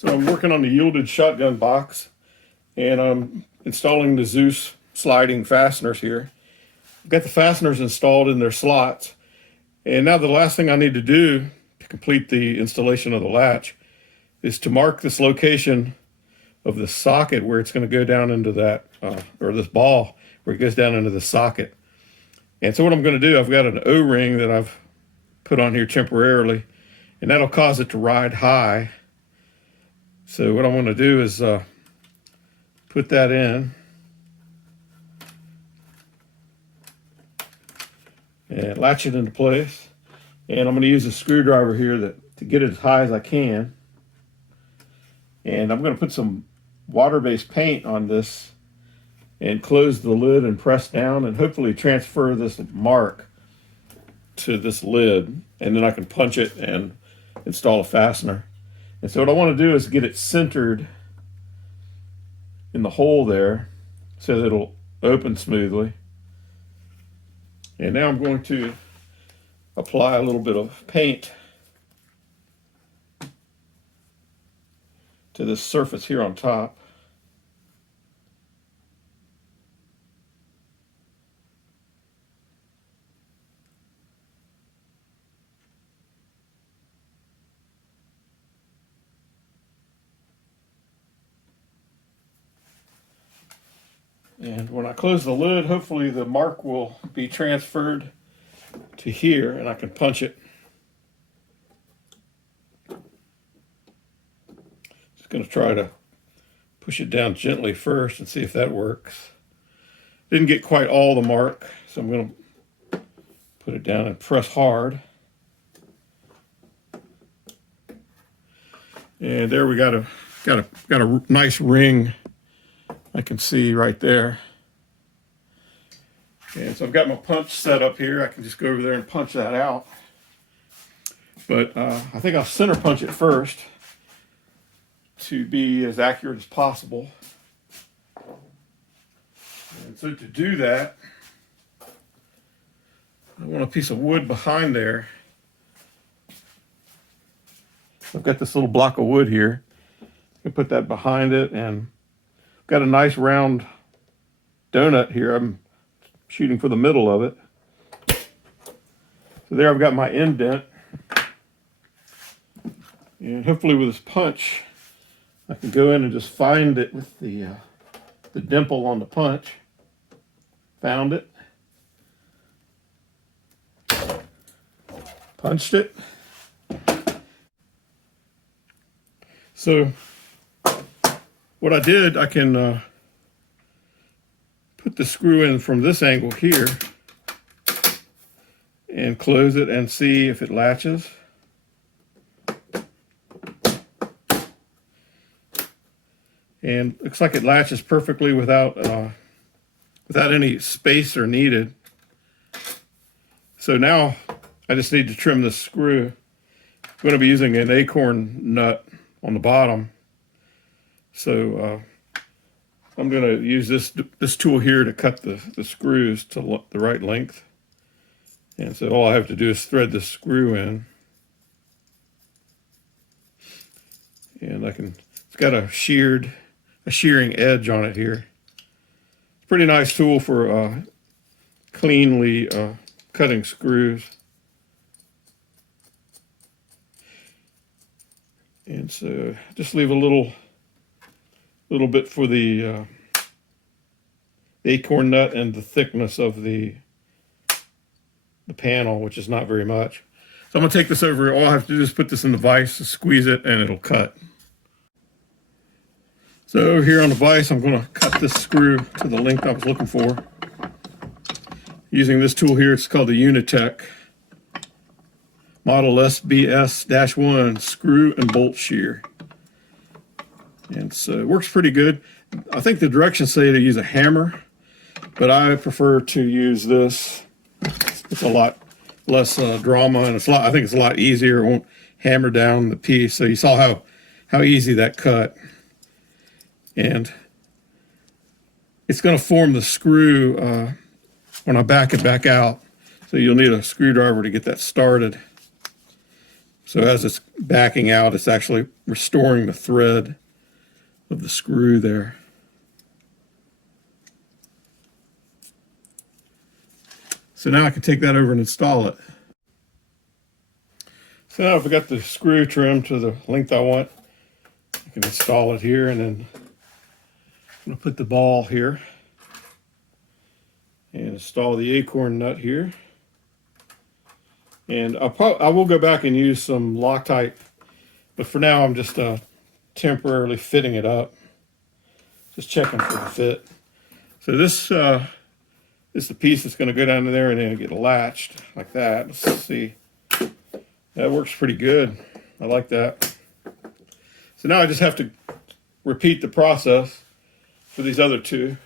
So I'm working on the YILDIZ shotgun box, and I'm installing the DZUS sliding fasteners here. I've got the fasteners installed in their slots, and now the last thing I need to do to complete the installation of the latch is to mark this location of the socket where it's going to go down into that, or this ball where it goes down into the socket. And so what I'm going to do, I've got an O-ring that I've put on here temporarily, and that'll cause it to ride high. So what I want to do is put that in and latch it into place. And I'm going to use a screwdriver here to get it as high as I can. And I'm going to put some water-based paint on this and close the lid and press down and hopefully transfer this mark to this lid. And then I can punch it and install a fastener. And so what I want to do is get it centered in the hole there so that it'll open smoothly. And now I'm going to apply a little bit of paint to this surface here on top. And when I close the lid, hopefully the mark will be transferred to here and I can punch it. Just going to try to push it down gently first and see if that works. Didn't get quite all the mark, so I'm going to put it down and press hard. And there we got a nice ring I can see right there. And so I've got my punch set up here. I can just go over there and punch that out. But I think I'll center punch it first to be as accurate as possible. And so to do that, I want a piece of wood behind there. I've got this little block of wood here. I can put that behind it, and got a nice round donut here. I'm shooting for the middle of it. So there I've got my indent. And hopefully with this punch, I can go in and just find it with the dimple on the punch. Found it. Punched it. So what I did, I can put the screw in from this angle here and close it and see if it latches. And looks like it latches perfectly without any spacer needed. So now I just need to trim the screw. I'm going to be using an acorn nut on the bottom. So I'm going to use this tool here to cut the screws to the right length. And so all I have to do is thread the screw in. And it's got a shearing edge on it here. It's a pretty nice tool for cleanly cutting screws. And so just leave a little bit for the acorn nut and the thickness of the panel, which is not very much. So I'm going to take this over. All I have to do is put this in the vise, squeeze it, and it'll cut. So here on the vise, I'm going to cut this screw to the length I was looking for. Using this tool here, it's called the Unitech Model SBS-1 Screw and Bolt Shear. And so it works pretty good. I think the directions say to use a hammer, but I prefer to use this. It's a lot less drama, and I think it's a lot easier. It won't hammer down the piece. So you saw how easy that cut. And it's going to form the screw when I back it back out. So you'll need a screwdriver to get that started. So as it's backing out, it's actually restoring the thread of the screw there. So now I can take that over and install it. So now I've got the screw trimmed to the length I want. I can install it here, and then I'm going to put the ball here and install the acorn nut here. And I will go back and use some Loctite, but for now I'm just temporarily fitting it up. Just checking for the fit. So this is the piece that's going to go down in there and then get latched like that. Let's see. That works pretty good. I like that. So now I just have to repeat the process for these other two.